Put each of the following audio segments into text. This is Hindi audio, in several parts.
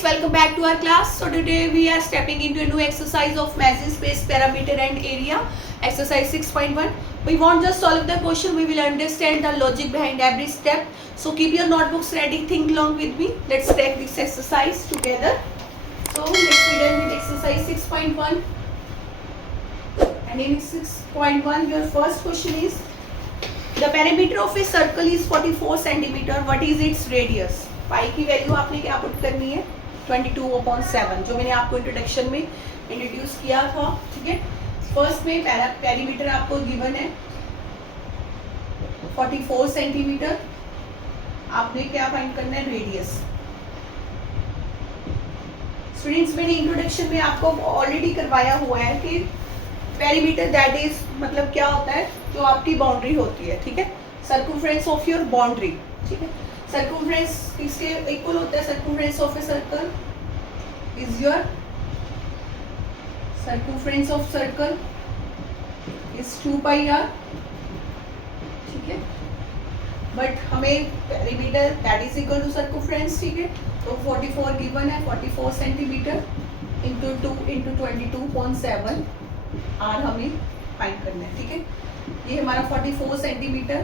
students, welcome back to our class. So today we are stepping into a new exercise of measure space, parameter and area. Exercise 6.1. We won't just solve the question, we will understand the logic behind every step. So keep your notebooks ready, think along with me. Let's take this exercise together. So let's begin with exercise 6.1. And in 6.1 your first question is, the perimeter of a circle is 44 centimeter. What is its radius? पाई की वैल्यू आपने क्या पुट करनी है 22/7, जो मैंने आपको इंट्रोडक्शन में इंट्रोड्यूस किया था. ठीक है, फर्स्ट में पेरीमीटर आपको गिवन है 44 सेंटीमीटर. आपने क्या फाइंड करना है, रेडियस. स्टूडेंट्स, मैंने इंट्रोडक्शन में आपको ऑलरेडी करवाया हुआ है कि पेरीमीटर दैट इज मतलब क्या होता है, जो आपकी बाउंड्री होती है. ठीक है, सर्कमफ्रेंस ऑफ योर बाउंड्री. ठीक है, सर्कमफ्रेंस इसके इक्वल होता है. Circumference of a circle is your circumference of circle is 2πr. ठीक है, बट हमें perimeter that is equal to circumference. ठीक है, तो 44 गिवन है, 44 सेंटीमीटर इंटू 2 इंटू 22.7 आर हमें फाइंड करना है. ठीक है, ये हमारा 44 centimetre,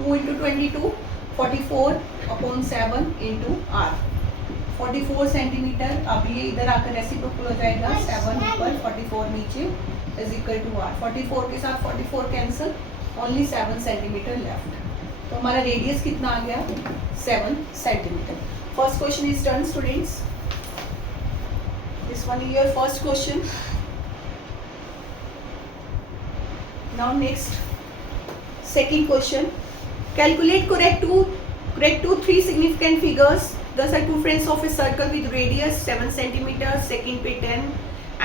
2 into 22 44/7 into r. 44 centimetre. अब ये इधर आकर रेसिप्रोकल हो जाएगा, 7 ऊपर 44 नीचे इज इक्वल टू आर. 44 के साथ 44 कैंसिल, ओनली 7 सेंटीमीटर लेफ्ट. तो हमारा रेडियस कितना आ गया, 7 centimetre. First question is done students. This one is your first question. Now next, second question. Calculate correct to three significant figures. The circumference of a circle with radius 7 centimeter, second पे 10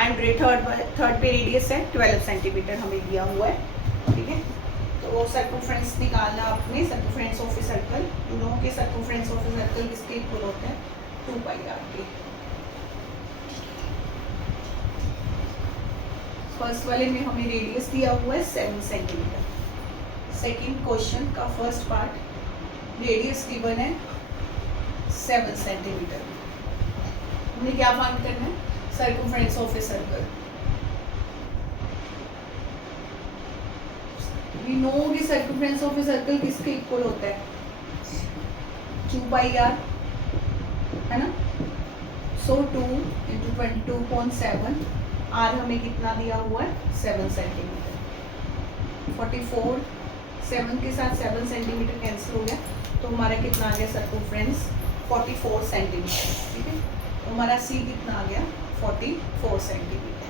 and third पे radius है 12 centimeter हमें दिया हुआ है. ठीक है, तो circumference निकालना आपने. circumference of a circle, you know कि circumference of a circle किसके इक्वल होता है, 2πr के. फर्स्ट वाले में हमें रेडियस दिया हुआ है 7 सेंटीमीटर. सेकेंड क्वेश्चन का फर्स्ट पार्ट, रेडियस गिवन है 7 सेंटीमीटर. हमें क्या फाइंड करना है, circumference of a circle. We know कि सर्कमफ्रेंस ऑफ ए सर्कल किसके इक्वल होता है, 2πr है ना. सो 2 इंटू 22.7 आर हमें कितना दिया हुआ है, 7 सेंटीमीटर. 44 7 के साथ 7 सेंटीमीटर कैंसिल हो गया, तो हमारा कितना आ गया सर्कमफ्रेंस, 44 सेंटीमीटर. ठीक है, तो हमारा सी कितना आ गया, 44 सेंटीमीटर.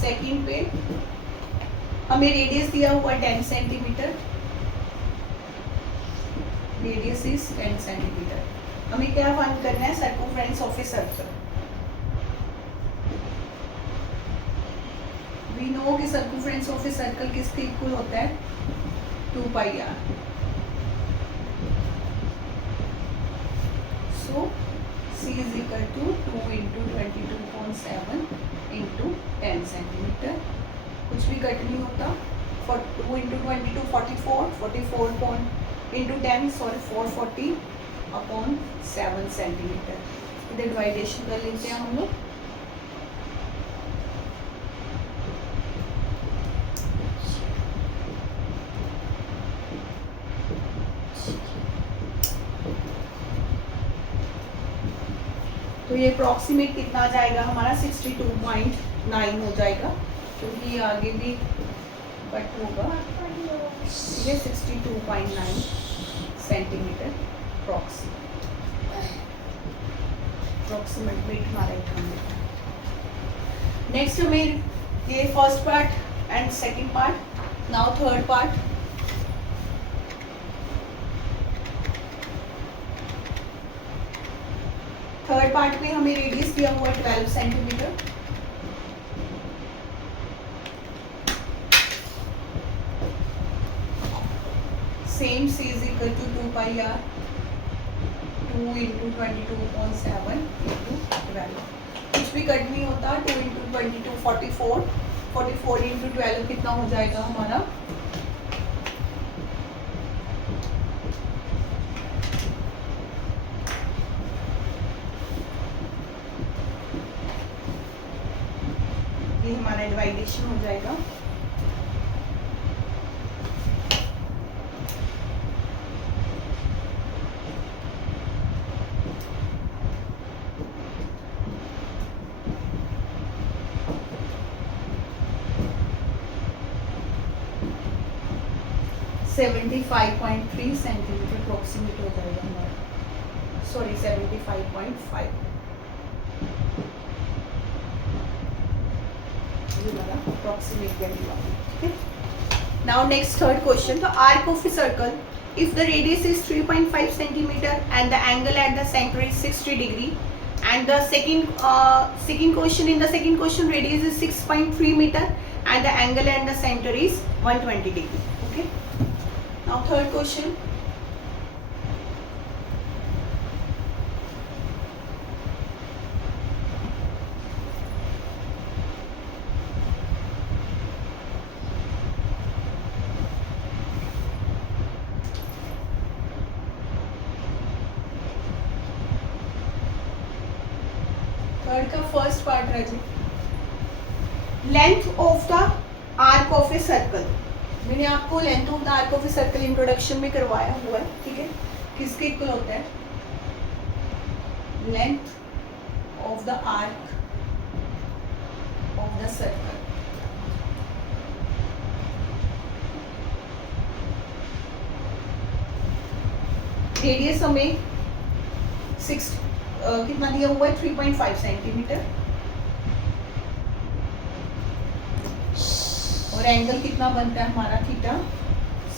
सेकंड पे हमें रेडियस दिया हुआ है 10 सेंटीमीटर. Radius is 10 centimetre. हमें क्या फाइंड करना है, circumference of a circle. We know कि सर्कमफ्रेंस ऑफ ए सर्कल किसके इक्वल होता है, 2πr. So C is equal to 2 into 22.7 into 10 centimetre. कुछ भी कट नहीं होता. 2 इंटू 22 44, 44 इंटू 10 सॉरी 440/7 सेंटीमीटर. इधर डिवाइडेशन कर लेते हैं हम लोग. तो ये अप्रॉक्सीमेट कितना आ जाएगा हमारा, 62.9 हो जाएगा, क्योंकि ये आगे भी कट होगा. ये 62.9 सेंटीमीटर अप्रॉक्सीमेट हमारा इतना. नेक्स्ट हमें ये first part and second part. Now third part. Third part में हमें रेडियस दिया हुआ है 12 centimetre. Same C is equal to 2πr, 2 into 22.7 into 12. कुछ भी कट नहीं होता. 2 इंटू 22 44, 44 इंटू 12 कितना हो जाएगा हमारा, 2 हमारा डिवाइडेशन हो जाएगा। सेवेंटी 75.3 सेंटीमीटर अप्रोक्सीमेट हो जाएगा हमारा, sorry 75.5 approximate value of it. Okay. Now next third question, the arc of a circle, if the radius is 3.5 centimeter and the angle at the center is 60 degree, and the second question, in the second question radius is 6.3 meter and the angle at the center is 120 degree. Okay. Now third question, third का फर्स्ट पार्ट रह जाए, length of the arc of a circle. मैंने आपको length of the arc of a circle introduction में करवाया हुआ है, ठीक है। किसके इक्वल होता है? Length of the arc of the circle radius हमें कितना दिया हुआ है? 3.5 सेंटीमीटर, और एंगल कितना बनता है हमारा? थीटा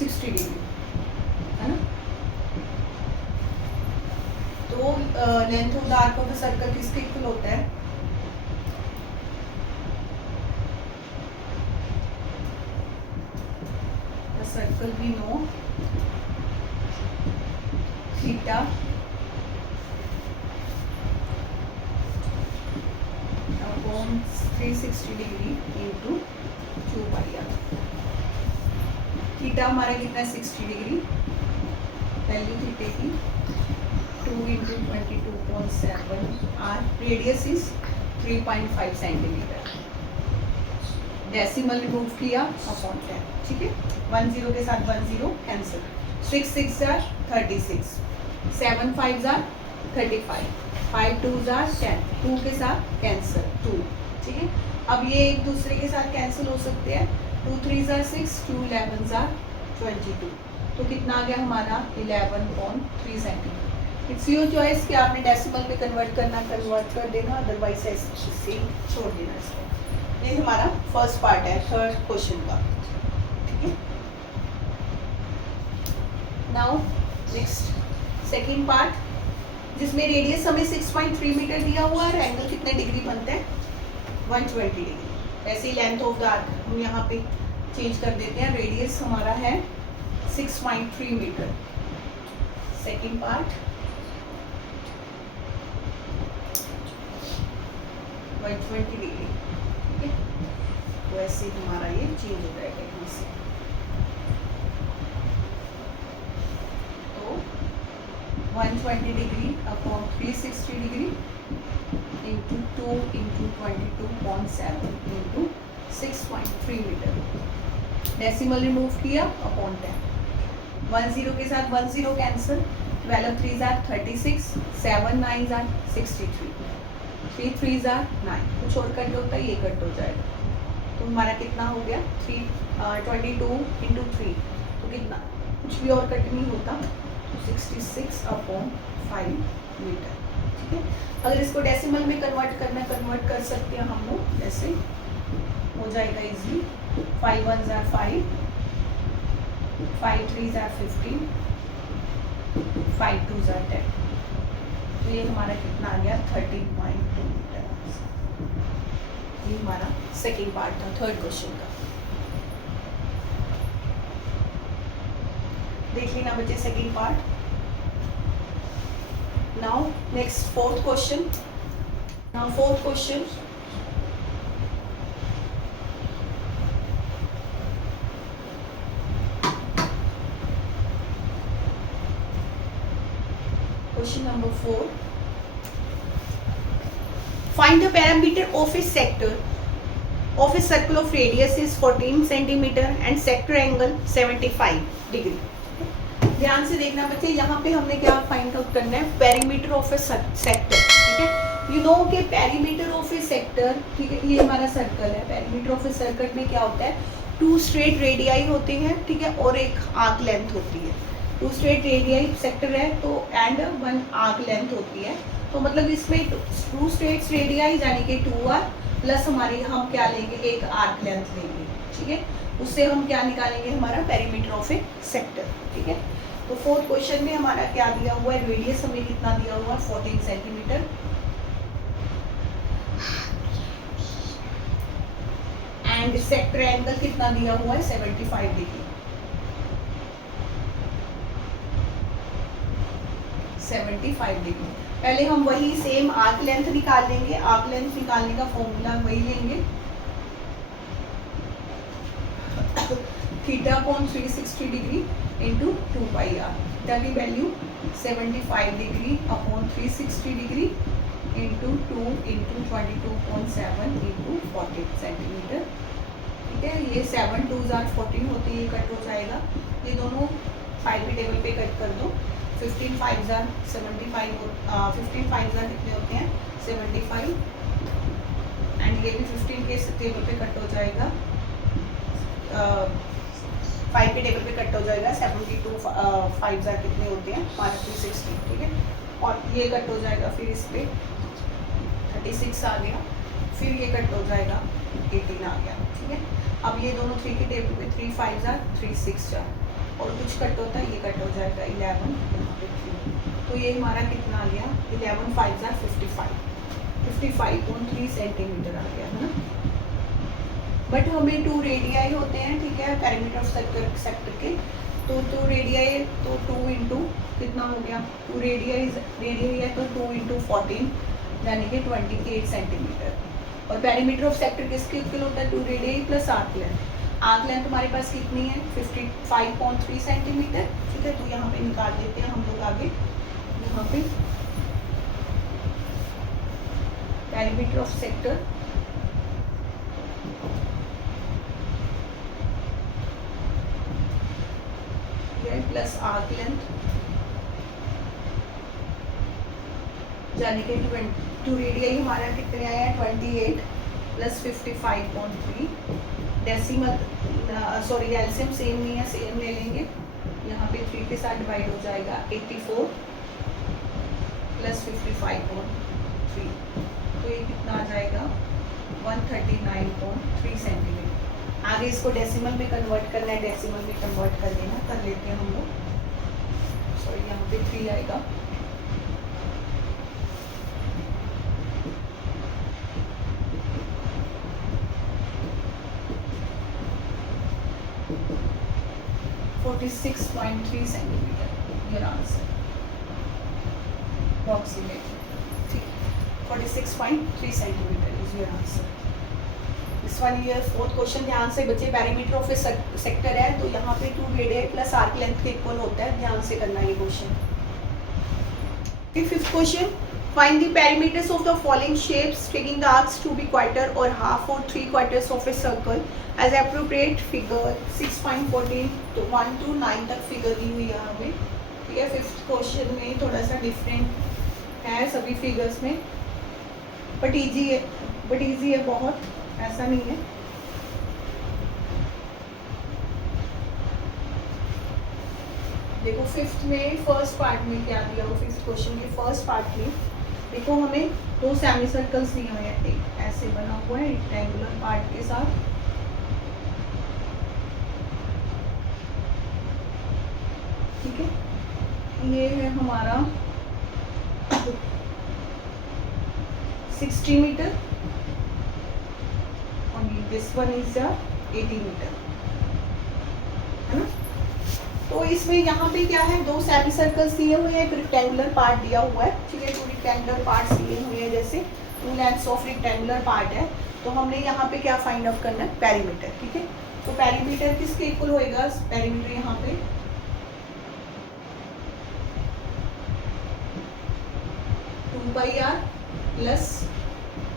60 डिग्री, है ना। तो length of the arc of the circle किसके इक्वल होता है? The circle we know theta upon 360 degree into 2 pi r. Theta हमारा कितना है? 60 डिग्री, वैल्यू थीटे की 2 into 22.7 r, radius is 3.5 centimetre, decimal remove किया अपॉन 10, ठीक है। 1 0 के साथ 1 0 कैंसिल, 6 6 जार 36, 7 5 जार 35, 5 2 जार 10, 2 के साथ कैंसिल 2, ठीक है। अब ये एक दूसरे के साथ कैंसिल हो सकते हैं, 2 3 जार 6, 2 11 जार 22, तो कितना आ गया हमारा? 11.3 सेंटीमीटर। इट्स योर चॉइस कि आपने डेसिमल में कन्वर्ट करना, कन्वर्ट कर देना, अदरवाइज ऐसे छोड़ देना इसको। ये हमारा फर्स्ट पार्ट है थर्ड क्वेश्चन का, ठीक है। नाउ नेक्स्ट सेकेंड पार्ट, जिसमें रेडियस हमें 6.3 मीटर दिया हुआ है, एंगल कितने डिग्री बनते हैं? 120 डिग्री। ऐसे ही लेंथ ऑफ द आर्क हम यहाँ पे चेंज कर देते हैं, रेडियस हमारा है 6.3 मीटर। सेकेंड पार्ट 120 डिग्री, ठीक है। तो ऐसे हमारा ये चेंज हो जाएगा यहाँ से। तो 120 degree upon 360 degree into 2 into 22.7 into 6.3 metre, decimal remove किया अपॉन 10, 1 0 के साथ 1 0 कैंसिल, 12 3 जार 36, 7 9 जार 63, 3 3 जार 9, कुछ और कट होता है, ये कट हो जाएगा। तो हमारा कितना हो गया? 22 इंटू 3, तो कितना? कुछ भी और कट नहीं होता, 66 अपॉन 5 मीटर, ठीक है। अगर इसको डेसिमल में कन्वर्ट करना, कन्वर्ट कर सकते हैं हम लोग, जैसे हो जाएगा इजीली, 5 1 जार 5, 5 3 जार 15, 5 2 जार 10, तो ये हमारा कितना आ गया? 13.2 मीटर। ये हमारा सेकेंड पार्ट था थर्ड क्वेश्चन का। देख लेना बच्चे second part. Now next fourth question. Now fourth question. Question number 4. Find the parameter of a sector of a circle of radius is 14 centimetre and sector angle 75 degree. ध्यान से देखना बच्चे, यहाँ पे हमने क्या फाइंड आउट करना है, पेरीमीटर ऑफ ए सेक्टर, ठीक है। यू नो के पेरीमीटर ऑफ ए सेक्टर, ठीक है, ये हमारा सर्कल है। पेरीमीटर ऑफ ए सर्कल में क्या होता है, 2 स्ट्रेट रेडियाई होती हैं, ठीक है, और एक आर्क लेंथ होती है। 2 स्ट्रेट रेडियाई सेक्टर है तो एंड 1 आर्क लेंथ होती है। तो मतलब इसमें 2 स्ट्रेट रेडियाई यानी कि 2r प्लस हमारी हम क्या लेंगे, एक आर्क लेंथ लेंगे, ठीक है। उससे हम क्या निकालेंगे, हमारा पेरीमीटर ऑफ ए सेक्टर, ठीक है। तो 4th क्वेश्चन में हमारा क्या दिया हुआ है, रेडियस हमें कितना दिया हुआ है, 14 सेंटीमीटर एंड सेक्टर एंगल कितना दिया हुआ है, 75 डिग्री। 75 डिग्री। पहले हम वही सेम आर्क लेंथ निकाल लेंगे। आर्क लेंथ निकालने का फॉर्मूला वही लेंगे, theta upon 360 degree into 2πr। Theta की value 75 degree upon 360 degree into 2 into 22.7 into 14 centimetre, ठीक है। ये 7 2s are 14 होती है, ये कट हो जाएगा। ये दोनों 5 के टेबल पे कट कर दो। 15 5s are 75, 15 5s are कितने होते हैं, 75 एंड ये भी 15 के टेबल पे कट हो जाएगा, 5 के टेबल पे कट हो जाएगा। 72 5s are कितने होते हैं, हमारे 360, ठीक है। और ये कट हो जाएगा, फिर इस पे 36 आ गया, फिर ये कट हो जाएगा, 18 आ गया, ठीक है। अब ये दोनों 3 के टेबल पे 3 5s are 3 6 4 और कुछ कट होता है, ये कट हो जाएगा 11, यहाँ पे 3। तो ये हमारा कितना आ गया, 11 5s are 55, 55.3 सेंटीमीटर आ गया, है ना। बट हमें 2 रेडियाई होते हैं, ठीक है, पेरीमीटर ऑफ सेक्टर के। तो 2 रेडियाई, तो 2 इंटू कितना हो गया, 2 रेडियाई है तो 2 इंटू 14 यानी कि 28 सेंटीमीटर। और पेरीमीटर ऑफ सेक्टर किसके इक्वल होता है, 2 radii plus arc length. Arc length हमारे पास कितनी है, 55.3 सेंटीमीटर, ठीक है। तो यहाँ पे निकाल देते हैं हम लोग आगे, यहाँ पे perimeter of sector plus arc length यानी कि 2 रेडियाई हमारा कितने आया है, 28 plus 55.3। Decimal sorry LCM same नहीं है, सेम ले लेंगे। यहाँ पे 3 के साथ डिवाइड हो जाएगा, 84 प्लस 55.3। तो ये कितना आ जाएगा, 139.3 सेंटीमीटर। आगे इसको डेसिमल में कन्वर्ट करना है, डेसिमल में कन्वर्ट कर लेना, कर लेते हैं हम लोग। सॉरी यहाँ पे 3 आएगा, (46.3 सेंटीमीटर योर आंसर अप्रॉक्सीमेटली, ठीक, 46.3 सेंटीमीटर इज योर आंसर। इस वाली ये 4th क्वेश्चन ध्यान से बच्चे, पेरीमीटर ऑफ ए सेक्टर है तो यहाँ पे 2 रेडियाई प्लस आर्क लेंथ के इक्वल होता है, ध्यान से करना ये question. 5th question, find the perimeters of the following shapes taking the arcs to be quarter or half or 3/4 of a circle as appropriate। Figure 6.14 तो 1 to 9 तक फिगर दी हुई है हमें, ठीक है। 5th क्वेश्चन में थोड़ा सा डिफरेंट है सभी फिगर्स में, बट इजी है बहुत, ऐसा नहीं है। देखो 5th में फर्स्ट पार्ट में क्या दिया हो, 5th क्वेश्चन के फर्स्ट पार्ट में देखो हमें 2 सेमी सर्कल्स दिए हुए हैं, एक ऐसे बना हुआ है रेक्टेंगुलर पार्ट के साथ, ठीक है। ये है हमारा 60 मीटर और दिस वन इज 80 मीटर, है ना। तो इसमें यहाँ पे क्या है, 2 सेमी सर्कल्स दिए हुए हैं, एक रेक्टेंगुलर पार्ट दिया हुआ है, ठीक है। 2 रेक्टेंगुलर पार्ट्स दिए हुए हैं, जैसे 2 लेंथ्स ऑफ रेक्टेंगुलर पार्ट है। तो हमने यहाँ पे क्या फाइंड आउट करना है, पेरीमीटर, ठीक है। तो पेरीमीटर किसके इक्वल होएगा, पेरीमीटर यहाँ पे 2πr प्लस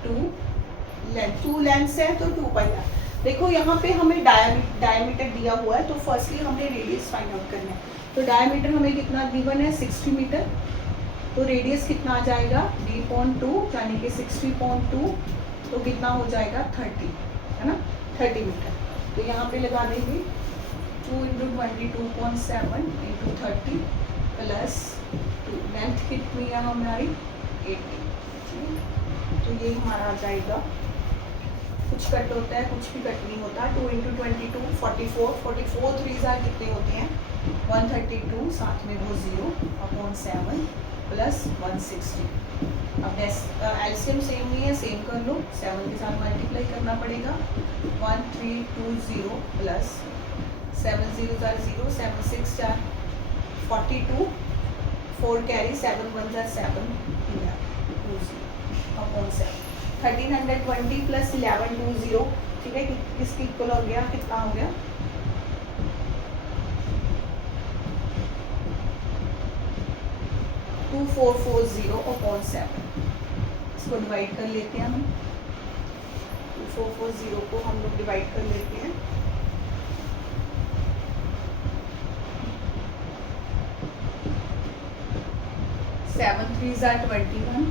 2 लेंथ, 2 लेंथ है तो 2 पाई आर। देखो यहाँ पे हमें डायमीटर दिया हुआ है, तो फर्स्टली हमने रेडियस फाइंड आउट करना है। तो डायमीटर हमें कितना गिवन है 60 मीटर, तो रेडियस कितना आ जाएगा d/2 यानी कि 60/2, तो कितना हो जाएगा 30, है ना, 30 मीटर। तो यहाँ पे लगा देंगे 2 × 22.7 × 30 प्लस 2, लेंथ कितनी है हमारी 80, तो ये हमारा आ जाएगा। कुछ कट होता है, कुछ भी कट नहीं होता। 2 × 22 44, 44 3 कितने होते हैं 132, साथ में वो 0/7 प्लस 160। अब एलसीएम सेम नहीं है, सेम कर लो, 7 के साथ मल्टीप्लाई करना पड़ेगा। 1320 प्लस 7 0 0, 7 6 42, 4 कैरी, 7 1 7 20/7। 1320 प्लस 1120, ठीक है, किसकी इक्वल हो गया, कितना हो गया 2440/7। इसको डिवाइड कर लेते हैं हम, 2440 को हम लोग डिवाइड कर लेते हैं। सेवन 3 21,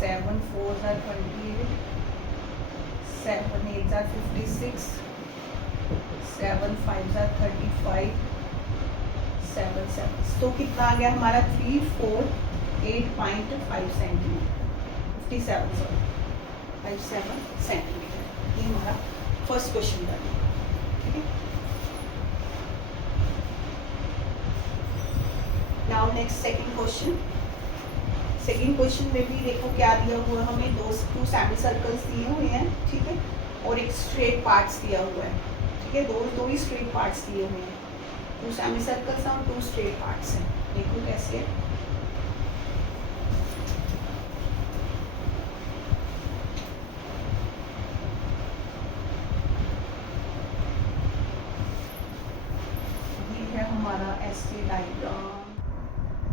7 4 28, 7 8 56, 7 5 35, 7 7, तो कितना आ गया हमारा 348.5 सेंटीमीटर, 57 सॉरी 57 सेंटीमीटर। ये हमारा फर्स्ट क्वेश्चन था, ठीक है। Now next second question. Second question में भी देखो क्या दिया हुआ है हमें, 2 सेमी सर्कल्स दिए हुए हैं, ठीक है, और एक स्ट्रेट पार्ट्स दिया हुआ है, ठीक है, दो ही स्ट्रेट पार्ट्स दिए हुए हैं। 2 सेमी सर्कल्स हैं और 2 स्ट्रेट पार्ट्स हैं। देखो कैसे है, ये है हमारा ऐसे डायग्राम,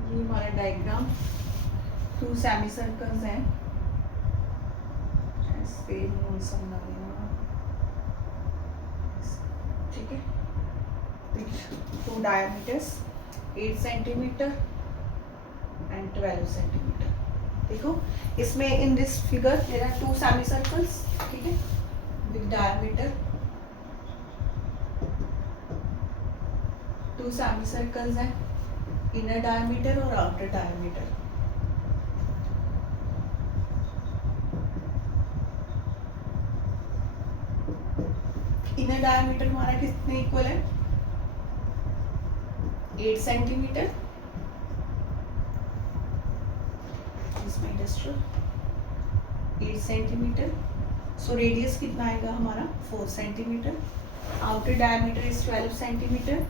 ये हमारा डायग्राम। 2 सेमी सर्कल्स हैं, ऐसे समझा देना, ठीक है। 2 diameters 8 सेंटीमीटर एंड 12 सेंटीमीटर। देखो इसमें in this figure there are 2 semi circles, ठीक है, विद डायमीटर 2 सेमी सर्कल्स हैं, इनर डायमीटर और आउटर डायमीटर। इनर डायमीटर हमारा कितने इक्वल है 8 सेंटीमीटर, इसमें इंडस्ट्रियल 8 सेंटीमीटर। सो रेडियस कितना आएगा हमारा 4 centimetre. Outer diameter is 12 centimetre,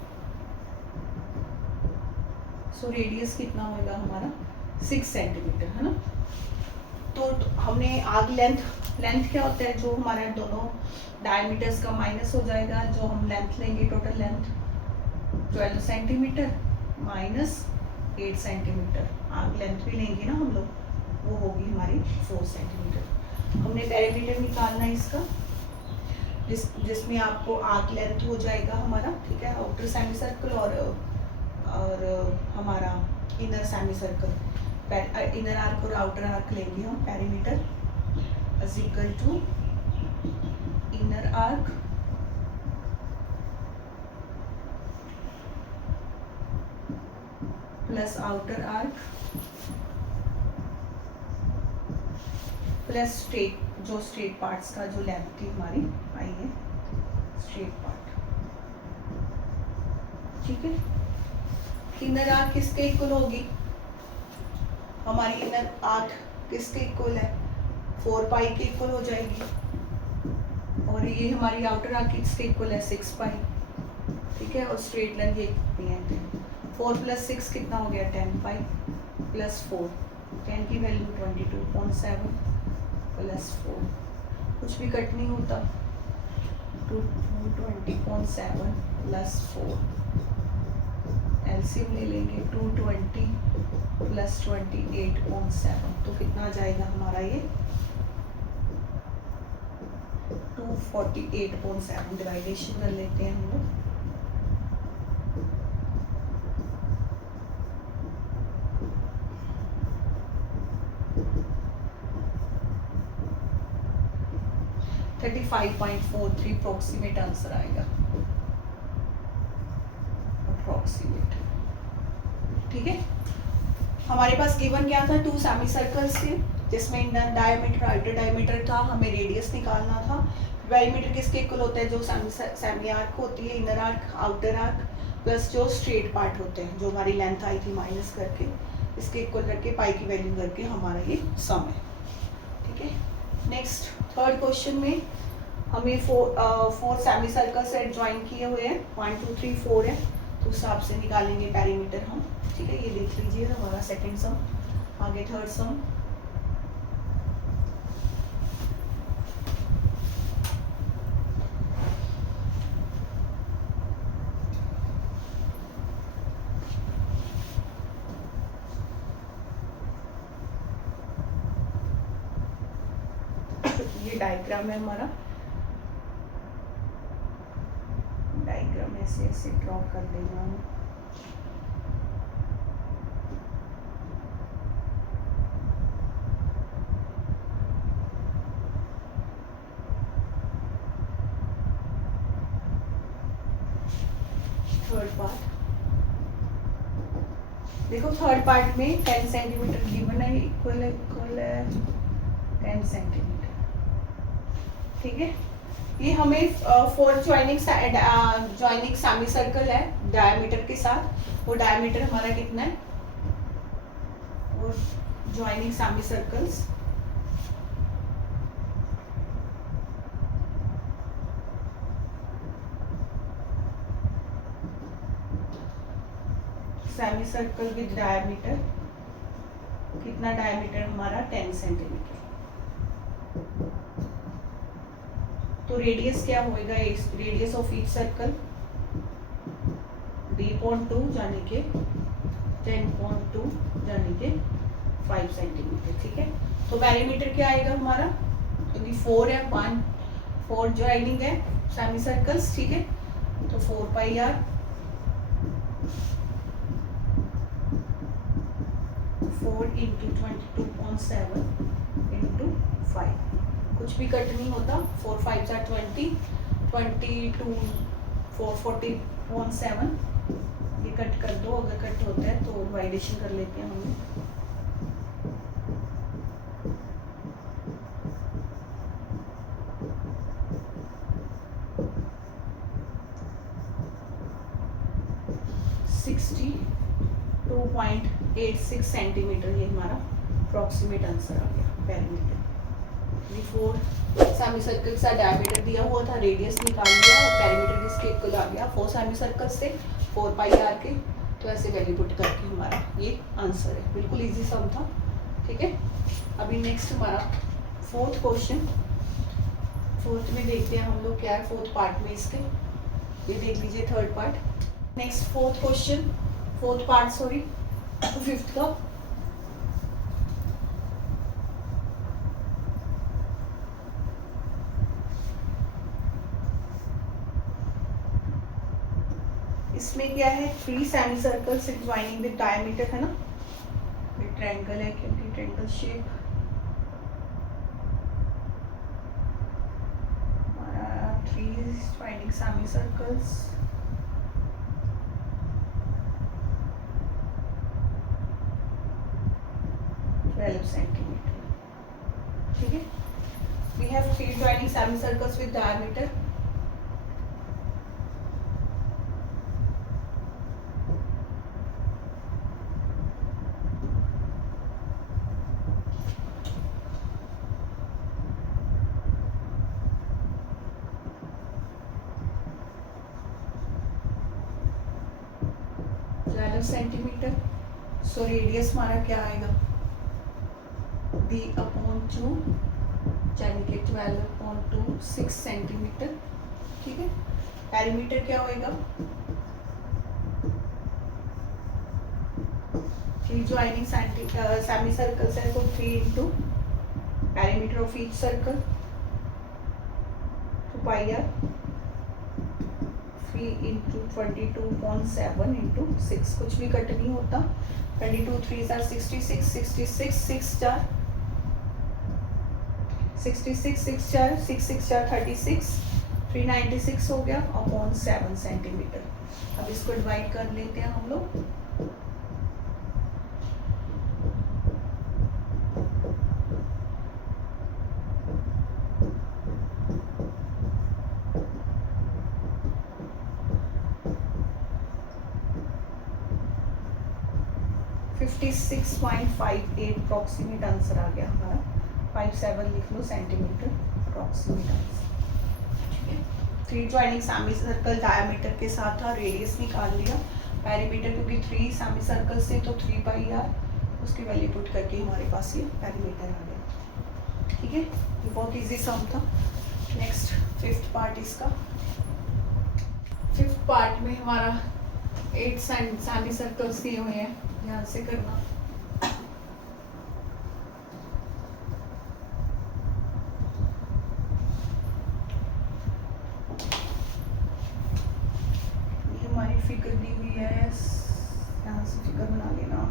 so radius कितना होगा हमारा 6 सेंटीमीटर, है ना। तो हमने आगे लेंथ क्या होता है, जो हमारा दोनों डायमीटर्स का माइनस हो जाएगा, जो हम लेंथ लेंगे total length 12 centimetre minus 8 centimetre, arc length भी लेंगे ना हम लोग, वो होगी हमारी 4 सेंटीमीटर। हमने पैरामीटर निकालना है इसका, जिसमें आपको आर्क लेंथ हो जाएगा हमारा, ठीक है, आउटर सेमी सर्कल और हमारा inner semi circle, inner arc और आउटर आर्क लेंगे हम। Perimeter is equal to inner arc plus outer arc plus straight, जो स्ट्रेट पार्ट्स का जो लेंथ थी हमारी आई है स्ट्रेट पार्ट, ठीक है। इनर आर्क किसके इक्वल होगी हमारी, इनर आर्क किसके इक्वल है 4 पाई के इक्वल हो जाएगी, और ये हमारी आउटर आर्क किसके इक्वल है 6 पाई, ठीक है, और स्ट्रेट लेंथ ये कितनी है 10। 4 + 6 कितना हो गया 10 पाई प्लस 4, 10 की वैल्यू 22.7 प्लस 4, कुछ भी कट नहीं होता, 220.7 प्लस 4, एलसीएम ले लेंगे 220 प्लस 28.7, तो कितना आ जाएगा हमारा ये 248.7। डिवाइडेशन कर लेते हैं हम लोग। $35.43 अप्रोक्सीमेट आंसर आएगा, अप्रोक्सीमेट। ठीक है, हमारे पास गिवन क्या था, 2 सेमी सर्कल्स थे जिसमें इनर डायमीटर आउटर डायमीटर था, हमें रेडियस निकालना था। पेरीमीटर किसके इक्वल होता है, जो सेमी आर्क होती है, inner arc, outer arc, plus जो स्ट्रेट पार्ट होते हैं, जो हमारी लेंथ आई थी माइनस करके, इसके इक्वल करके पाई की वैल्यू करके हमारा ये सम है। ठीक है, नेक्स्ट थर्ड क्वेश्चन में हमें 4 सेमी सर्कल सेट ज्वाइन किए हुए हैं, 1 2 3 4 है, तो उस हिसाब से निकालेंगे पेरीमीटर हम। ठीक है, ये देख लीजिए हमारा सेकंड सम। आगे थर्ड सम, ये डायग्राम है हमारा, डायग्राम ऐसे ऐसे ड्रॉ कर लेना है। थर्ड पार्ट देखो, थर्ड पार्ट में 10 सेंटीमीटर गिवन है, इक्वल है 10 सेंटीमीटर। ठीक है, ये हमें 4 ज्वाइनिंग सेमी सर्कल है डायमीटर के साथ। वो डायमीटर हमारा कितना है, और joining semi circles semi circle with diameter, कितना डायमीटर हमारा 10 सेंटीमीटर। तो रेडियस क्या होएगा, radius of each circle d.2 यानी के 10.2 यानी के 5 सेंटीमीटर। ठीक है, तो पेरीमीटर क्या आएगा हमारा, क्योंकि 4 है, 4 ज्वाइनिंग है सेमी सर्कल्स। ठीक है, तो 4 पाई आर 4 इंटू 22.7 इंटू 5, कुछ भी कट नहीं होता, 4 5 20, 22 440.7, ये कट कर दो, अगर कट होता है तो डिवाइडेशन कर लेते हैं हम। 62.86 सेंटीमीटर, ये हमारा अप्रॉक्सीमेट आंसर आ गया पेरीमीटर। 4 सेमी सर्कल का डायमीटर दिया हुआ था, रेडियस निकाल लिया और पेरीमीटर किसके इक्वल आ गया, 4 सेमी सर्कल से 4 पाई आर के, तो ऐसे वैल्यू पुट करके हमारा ये आंसर है। बिल्कुल इजी सम था। ठीक है, अभी नेक्स्ट हमारा फोर्थ क्वेश्चन। फोर्थ में देखते हैं हम लोग क्या है फोर्थ पार्ट में इसके, ये देख लीजिए third part. Next fourth question, fourth part sorry, fifth का। इसमें क्या है, 3 सेमी सर्कल से ज्वाइनिंग विद डायमीटर है ना, ये ट्रायंगल है क्योंकि triangle shape, 3 joining semi circles, centimetre. ठीक है, we have 3 joining semicircles with diameter. Centimetre, so radius हमारा क्या आएगा, d/2 यानी कि 12.2 6 सेंटीमीटर। ठीक है, पेरीमीटर क्या होएगा, थ्री ज्वाइनिंग सेमी सर्कल्स है तो 3 into perimeter of each circle 2 pi r 3 into 22.7 into 6, कुछ भी कट नहीं होता। 22 3 आर 66, 66 6 4 66 6 4 6 6 4 36, 396 हो गया अपॉन 7 सेंटीमीटर। अब इसको डिवाइड कर लेते हैं हम लोग। अप्रॉक्सीमेट आंसर आ गया हमारा। 57 लिख लो सेंटीमीटर अप्रॉक्सीमेट आंसर। ठीक है, 3 ज्वाइनिंग सेमी सर्कल डायमीटर के साथ था, रेडियस निकाल लिया। पेरीमीटर क्योंकि 3 सेमी सर्कल्स थे तो 3 पाई आर, उसकी वैल्यू पुट करके हमारे पास ये पेरीमीटर आ गया। ठीक है, ये बहुत इजी सम था। नेक्स्ट फिफ्थ पार्ट इसका। फिफ्थ पार्ट में हमारा 8 सेमी सर्कल्स दिए हुए हैं, ध्यान से करना। ये हमारी फिगर दी हुई है, यहाँ से फिगर बना लेना।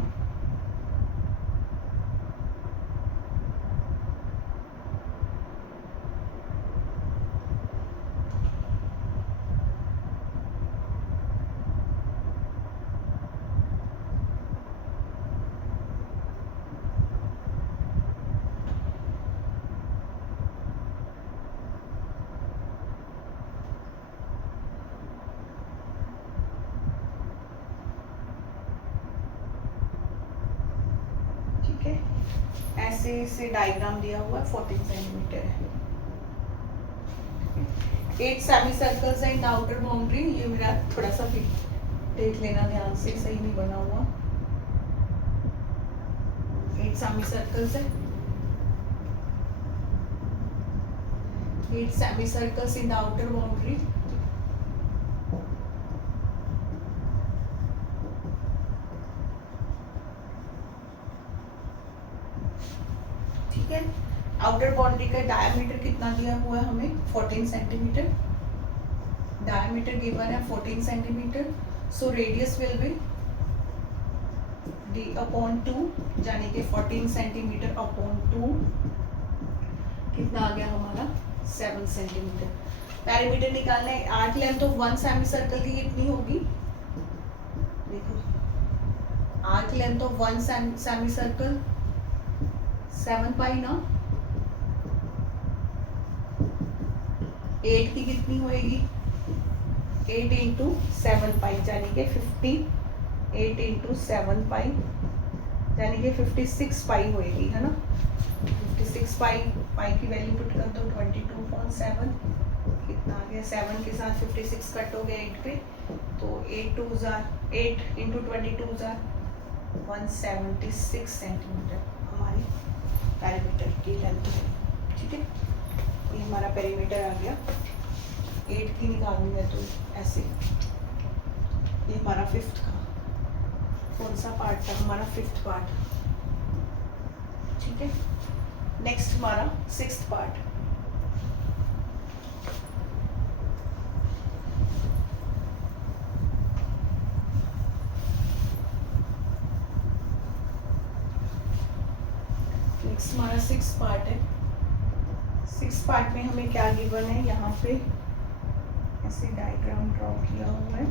ऐसे से डायग्राम दिया हुआ है, 14 सेंटीमीटर है। 8 सेमी सर्कल्स है इन आउटर बाउंड्री। ये मेरा थोड़ा सा भी देख लेना ध्यान से, सही नहीं बना हुआ। 8 सेमी सर्कल्स है, 8 semi circles in the outer boundary. ठीक है, आउटर बाउंड्री का डायमीटर कितना दिया हुआ है हमें, 14 सेंटीमीटर। डायमीटर गिवन है 14 centimetre. So radius will be d upon 2, यानी कि 14 सेंटीमीटर अपॉन 2 कितना आ गया हमारा, 7 सेंटीमीटर। पेरीमीटर निकालना है। Arc length of 1 semi circle की कितनी होगी, देखो arc length of 1 semi circle 7 पाई ना। 8 की कितनी होएगी, 8 इंटू 7 पाई, यानी कि 58 इंटू 7 पाई, यानी कि 56 पाई होएगी, है ना। 56 पाई, पाई की वैल्यू पुट कर दो 22.7, कितना आ गया, 7 के साथ 56 कट हो गया 8 पे, तो 8 इंटू 22 176 सेंटीमीटर हमारी पेरीमीटर की लेंथ है। ठीक है, ये हमारा पेरीमीटर आ गया। 8 की निकालनी है तो ऐसे। ये हमारा फिफ्थ का, कौन सा पार्ट था हमारा, फिफ्थ पार्ट। ठीक है, नेक्स्ट हमारा सिक्स्थ पार्ट। नेक्स्ट हमारा सिक्स पार्ट है। सिक्स पार्ट में हमें क्या गिवन है, यहाँ पे ऐसे डायग्राम ड्रॉ किया हुआ है।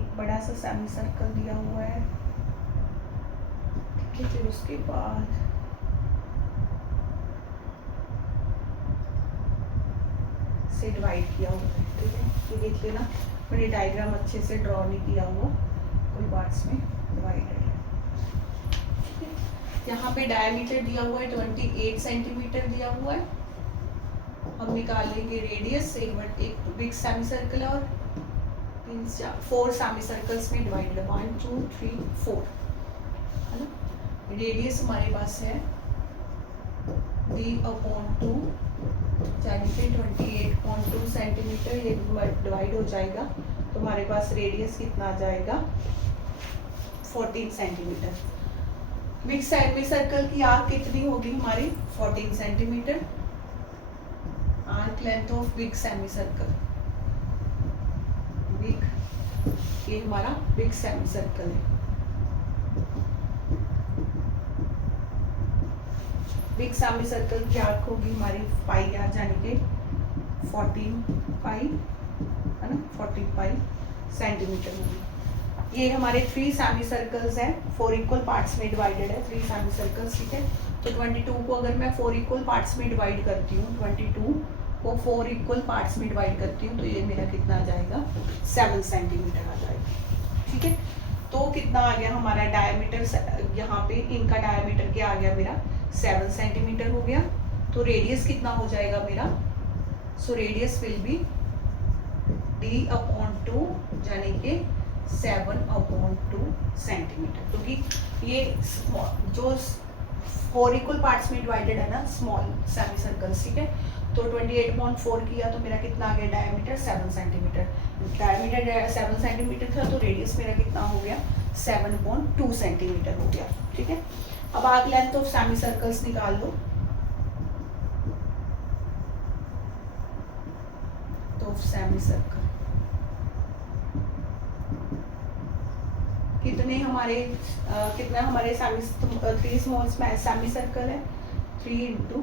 एक बड़ा सा सेमी सर्कल दिया हुआ है। ठीक है, फिर उसके बाद से डिवाइड किया हुआ है। ठीक है, ये देख लेना, मैंने डायग्राम अच्छे से ड्रॉ नहीं किया हुआ, कोई पार्ट्स में डिवाइडेड है। यहाँ पे डायमीटर दिया हुआ है 28 सेंटीमीटर दिया हुआ है। हम निकालेंगे रेडियस। एक बिग सेमी सर्कल और 4 सेमी सर्कल्स में डिवाइड है, 1 2 3 4, है ना। रेडियस हमारे पास है d अपॉन 2, यानी कि 28.2 सेंटीमीटर। ये डिवाइड हो जाएगा तो हमारे पास रेडियस कितना आ जाएगा, 14 सेंटीमीटर। बिग सेमी सर्कल की आर्क कितनी होगी हमारी 14 centimetre. Arc length of big semi circle, big, ये हमारा बिग सेमी सर्कल है। बिग सेमी सर्कल की आर्क होगी हमारी पाई आर, यानी कि 14 पाई, है ना, 14 पाई सेंटीमीटर होगी। ये हमारे 3 सेमी सर्कल्स हैं, 4 इक्वल पार्ट्स में डिवाइडेड है 3 सेमी सर्कल्स, ठीक है। तो 22 को अगर मैं 4 इक्वल पार्ट्स में डिवाइड करती हूँ, 22 को 4 इक्वल पार्ट्स में डिवाइड करती हूँ, तो ये मेरा कितना आ जाएगा 7 सेंटीमीटर आ जाएगा, ठीक है। तो कितना आ गया हमारा डायमीटर, यहाँ पे इनका डायमीटर क्या आ गया मेरा 7 सेंटीमीटर हो गया। तो रेडियस कितना हो जाएगा मेरा, so radius will be d/2, यानी कि 7/2 सेंटीमीटर, क्योंकि ये जो 4 इक्वल पार्ट्स में डिवाइडेड है ना स्मॉल सेमी सर्कल्स, ठीक है। तो 28/4 किया तो मेरा कितना आ गया डायमीटर 7 सेंटीमीटर। डायमीटर 7 सेंटीमीटर था, तो रेडियस मेरा कितना हो गया 7/2 सेंटीमीटर हो गया, ठीक है। अब arc length of semi circles निकाल लो। तो सेमी सर्कल कितने हमारे कितना हमारे सेमी 3 स्मॉल सेमी सर्कल है 3 इंटू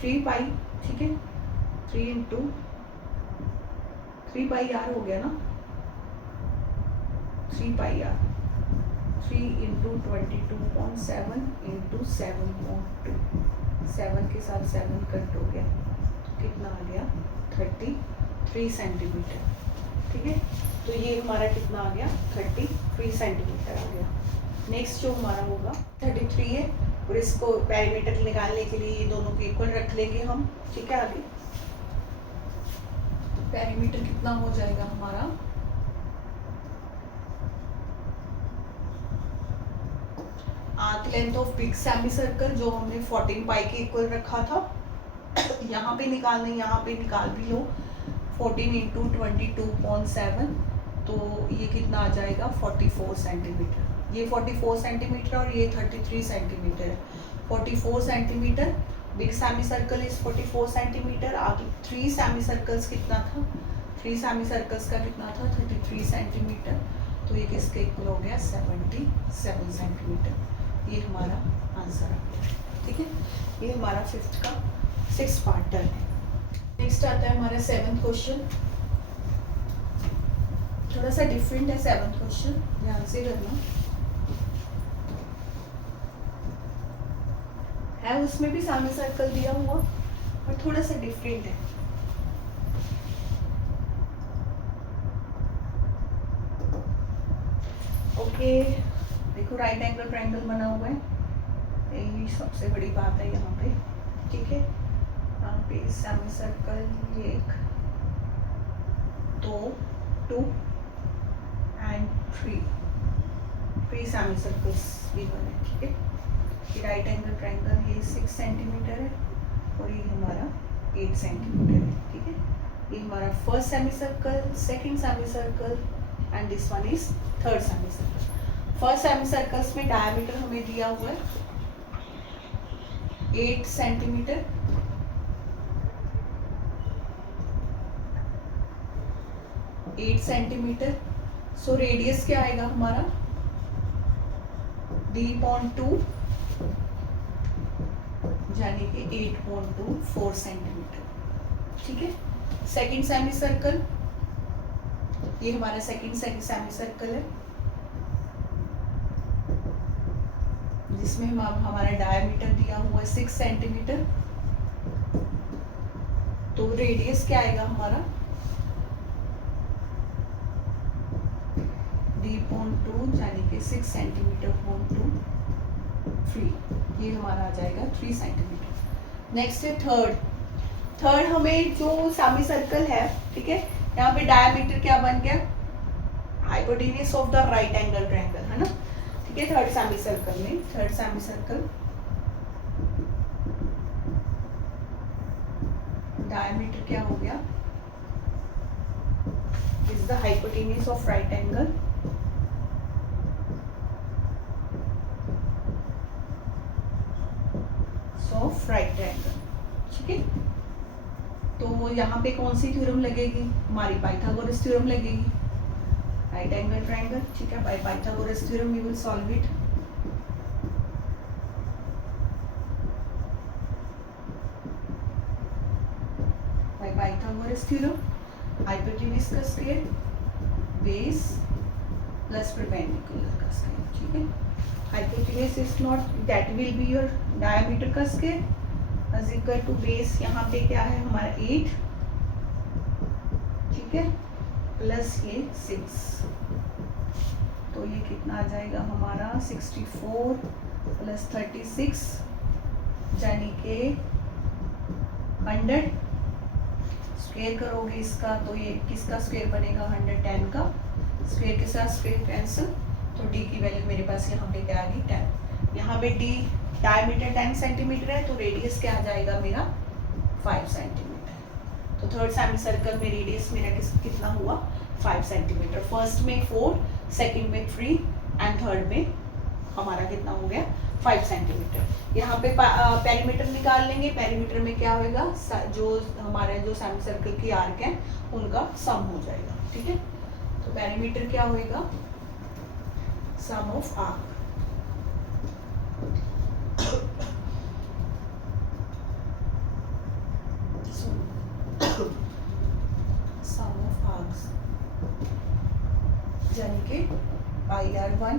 3 पाई, ठीक है। 3 इंटू 3 पाई आर हो गया ना, 3 पाई आर, 3 इंटू 22.7 इंटू 7.2, 7 के साथ 7 कट हो गया, तो कितना आ गया 33 सेंटीमीटर, ठीक है। तो ये हमारा कितना आ गया 33 सेंटीमीटर आ गया। नेक्स्ट जो हमारा होगा 33 है, और इसको पैरामीटर निकालने के लिए ये दोनों को इक्वल रख लेंगे हम, ठीक है। आगे तो पैरामीटर कितना हो जाएगा हमारा, arc length of big semi circle जो हमने 14 पाई के इक्वल रखा था, यहाँ पे निकालना, यहाँ पे निकाल भी लो 14 इंटू 22.7, तो ये कितना आ जाएगा 44 सेंटीमीटर। ये 44 सेंटीमीटर और ये 33 सेंटीमीटर है। 44 centimetre big semi circle is 44 centimetre. आगे 3 सेमी सर्कल्स कितना था, 3 सेमी सर्कल्स का कितना था 33 सेंटीमीटर। तो ये किसके इक्वल हो गया 77 सेंटीमीटर। ये हमारा आंसर आ गया, ठीक है। ये हमारा 5th का 6 पार्ट डन है। नेक्स्ट आता है हमारा 7th क्वेश्चन। थोड़ा सा डिफरेंट है 7th क्वेश्चन, ध्यान से करना है। उसमें भी सेमी सर्कल दिया हुआ और थोड़ा सा डिफरेंट है। ओके, देखो राइट एंगल ट्रायंगल बना हुआ है, यही सबसे बड़ी बात है यहाँ पे, ठीक है। यहाँ पे semi circle 1 2 2 and 3 semi circles given है, ठीक है। ये राइट एंगल ट्रायंगल ये 6 सेंटीमीटर है और ये हमारा 8 सेंटीमीटर है, ठीक है। ये हमारा first semi circle, second semi circle and this one is third semi circle. First semi circles में डायमीटर हमें दिया हुआ है 8 सेंटीमीटर, सो रेडियस क्या आएगा हमारा d/2, यानी कि 8.24 सेंटीमीटर, ठीक है। सेकंड सेमी सर्कल, ये हमारा सेकंड सेमी सर्कल है जिसमें हमारा डायमीटर दिया हुआ है 6 सेंटीमीटर। तो रेडियस क्या आएगा हमारा d/2, यानी कि 6 सेंटीमीटर अपॉन 3, ये हमारा आ जाएगा 3 सेंटीमीटर। नेक्स्ट है थर्ड हमें जो सेमी सर्कल है, ठीक है, यहाँ पे डायमीटर क्या बन गया hypotenuse of the right angle triangle, है ना, ठीक है। थर्ड सेमी सर्कल डायमीटर क्या हो गया is the hypotenuse of right angle of right triangle. ठीक है, तो यहाँ पे कौन सी थ्योरम लगेगी? हमारी पाइथागोरस थ्योरम लगेगी, राइट एंगल ट्रायंगल। ठीक है, by Pythagoras theorem we will solve it. By Pythagoras theorem hypotenuse का स्क्वायर बेस प्लस परपेंडिकुलर का स्क्वायर। ठीक है, hypotenuse is not, that will be your diameter का square is equal to base, यहाँ पे क्या है हमारा 8, ठीक है, प्लस ये 6, तो ये कितना आ जाएगा हमारा 64 प्लस 36 यानी कि 100। स्क्वायर करोगे इसका तो ये किसका स्क्वायर बनेगा? 110 का। स्क्वायर के साथ स्क्वायर कैंसिल, तो डी की वैल्यू मेरे पास यहाँ पे क्या आ गई? 10। यहाँ पे डी डायमीटर 10 सेंटीमीटर है, तो रेडियस क्या आ जाएगा मेरा? 5 सेंटीमीटर। तो थर्ड सेमी सर्कल में रेडियस मेरा कितना हुआ? 5 सेंटीमीटर। फर्स्ट में 4, सेकंड में 3 एंड थर्ड में हमारा कितना हो गया? 5 सेंटीमीटर। यहाँ पे पेरीमीटर निकाल लेंगे। पेरीमीटर में क्या होगा? जो हमारे जो सेमी सर्कल की आर्क है उनका सम हो जाएगा। ठीक है, तो पेरीमीटर क्या होएगा? Sum of arc. Sum of arcs यानी कि pi r 1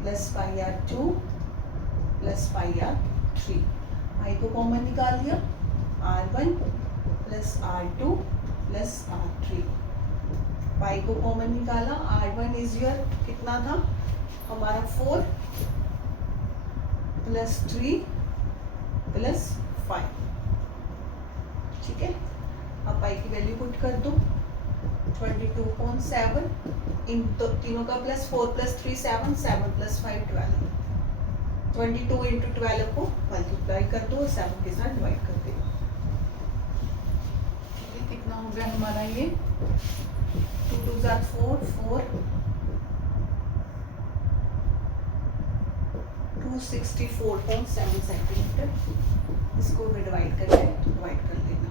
plus pi r 2 plus pi r 3। Pi को कॉमन निकाल दिया, R1 plus R2 plus R3। पाई को कॉमन निकाला, R1 इज योर कितना था हमारा? 4 प्लस 3 प्लस 5। ठीक है, अब पाई की वैल्यू पुट कर दो, 22.7 इन तीनों का प्लस 4 प्लस 3 7, 7 प्लस 5 12। 22 इंटू 12 को मल्टीप्लाई कर दो और 7 के साथ डिवाइड कर दो। कितना हो गया हमारा ये? 2 2 4 4 264.7 सेंटीमीटर। इसको भी डिवाइड करना है तो डिवाइड कर लेना,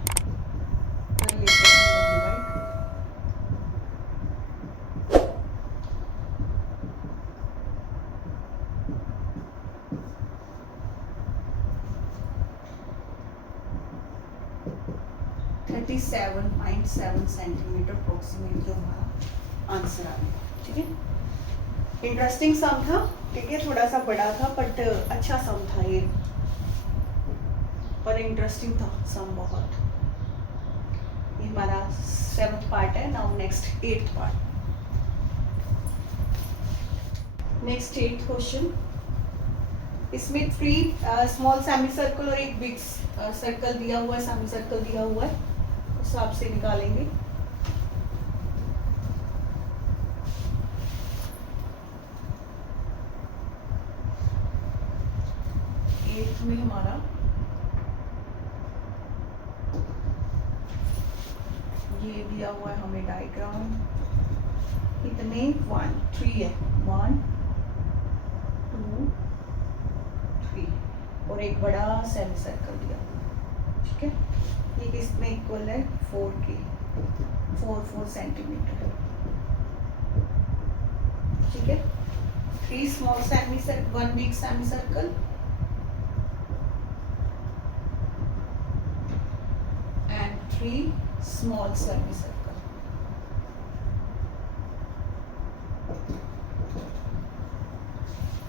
कर लेते हैं हम लोग डिवाइड। 37.7 सेंटीमीटर अप्रोक्सीमेट जो हमारा आंसर आ गया। ठीक है, इंटरेस्टिंग सम था। ठीक है, थोड़ा सा बड़ा था बट अच्छा सम था ये, पर इंटरेस्टिंग था सम बहुत। ये हमारा 7th पार्ट है। Now next 8th part. Next 8th question. इसमें 3 स्मॉल सेमी सर्कल और एक बिग सर्कल दिया हुआ है, सेमी सर्कल दिया हुआ है, उस हिसाब से निकालेंगे। एट में हमारा ये दिया हुआ है हमें डायग्राम, कितने 1 3 है, 1 2 3 और एक बड़ा सेमी सर्कल दिया हुआ है। ठीक है, ये किसमें इक्वल है? 4 के 4 सेंटीमीटर। ठीक है, 3 small semi circle, 1 big semi circle and 3 small semi circle.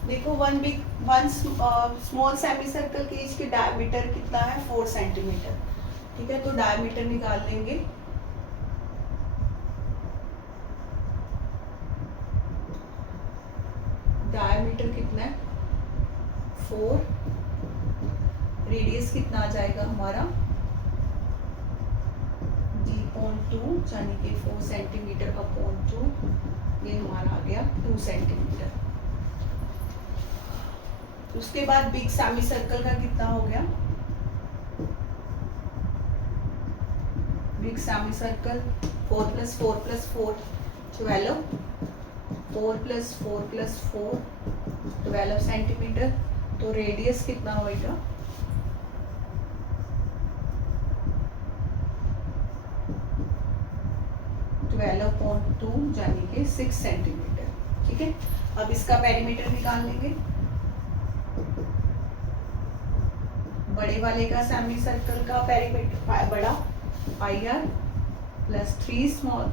देखो 1 स्मॉल सेमी सर्कल के इसके डायमीटर कितना है? 4 सेंटीमीटर। ठीक है, तो डायमीटर निकाल लेंगे। डायमीटर कितना है? 4। रेडियस कितना आ जाएगा हमारा? d/2 यानी कि 4 सेंटीमीटर अपॉन 2, ये हमारा आ गया 2 सेंटीमीटर। उसके बाद बिग सेमी सर्कल का कितना हो गया? Big semi circle 4 plus 4 plus 4 12, 4 plus 4 plus 4 12 centimetre. तो रेडियस कितना होगा? 12.2 यानी कि 6 सेंटीमीटर। ठीक है, अब इसका पेरीमीटर निकाल लेंगे। बड़े वाले का सेमी सर्कल का पेरीमीटर बड़ा पाई आर प्लस 3 स्मॉल